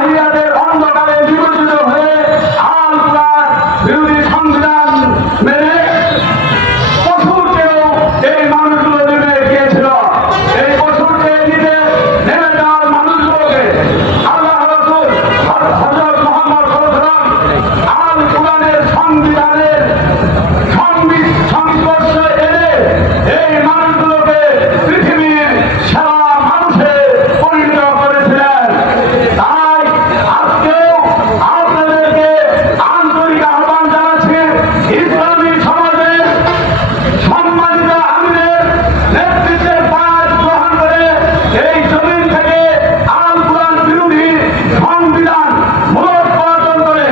জাহিলিয়াতের অন্ধকারে নিমজ্জিত হয়ে আল কুরআন বিরোধী সংবিধান মেনে পশুরকেও এই মানুষগুলো নেমে গিয়েছিল। এই পশুরকে দিতে নেমে যাওয়ার মানুষগুলোকে আল্লাহ রাসূল হযরত মুহাম্মদ সাল্লাল্লাহু আলাইহি ওয়াসাল্লাম আল কুরআনের সংবিধানের সংস্পর্শে এনে এই মানুষগুলোকে পৃথিবীর সেরা মানুষে পরিণত করেছিলেন। তাই আজকেও আপনাদেরকে আন্তরিক আহ্বান জানাচ্ছি, ইসলামী সমাজের সম্মানিত আমিরের নেতৃত্বের কাজ গ্রহণ করে এই জমিন থেকে আল কুরআন বিরোধী সংবিধান মূলোৎপাটন করে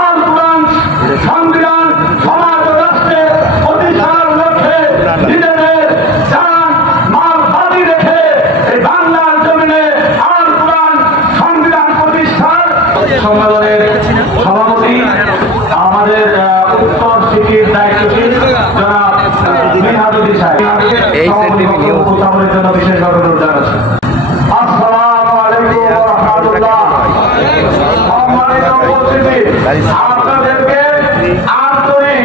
আল কুরআন সংবিধান সমাজ ও রাষ্ট্রের প্রতিষ্ঠার লক্ষ্যে নিজেদের জান মাল বাজি রেখে এই বাংলার জমিনে আল কুরআন সংবিধান প্রতিষ্ঠার সম্মেলনের সভাপতি আমাদের উত্তর সিটির দায়িত্বশীল জনাব মিনহাজুদ্দিন সাহেব উপস্থাপনের জন্য বিশেষভাবে অনুরোধ জানাচ্ছি। আসসালামু আলাইকুম ওয়া রাহমাতুল্লাহ। সম্মানিত উপস্থিতি, আপনাদেরকে আন্তরিক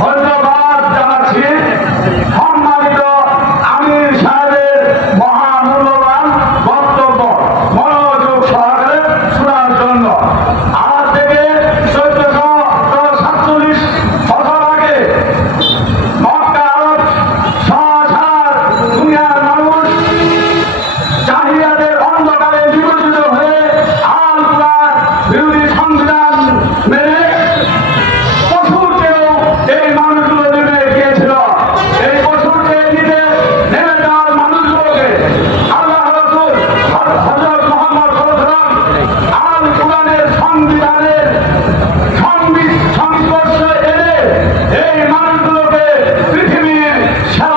ধন্যবাদ জানাচ্ছি সম্মানিত আমির সাহেবের মহামূল্যবান বক্তব্য মনোযোগ সহকারে শোনার জন্য। আজ থেকে 1447 বছর আগে মক্কা আরব সহসার দুনিয়ার মানুষ জাহিলিয়াতের অন্ধকারে নিমজ্জিত হয়ে আল কুরআন বিরোধী সংবিধান মেনে পশুরকেও এই মানুষগুলো নেমে গিয়েছিল। এই পশুরকে দিতে নেমে যাওয়ার মানুষগুলোকে আল্লাহ রাসূল হযরত মুহাম্মদ সাল্লাল্লাহু আলাইহি ওয়াসাল্লাম আল কুরআনের সংবিধানের সংস্পর্শে এনে এই মানুষগুলোকে পৃথিবীর সেরা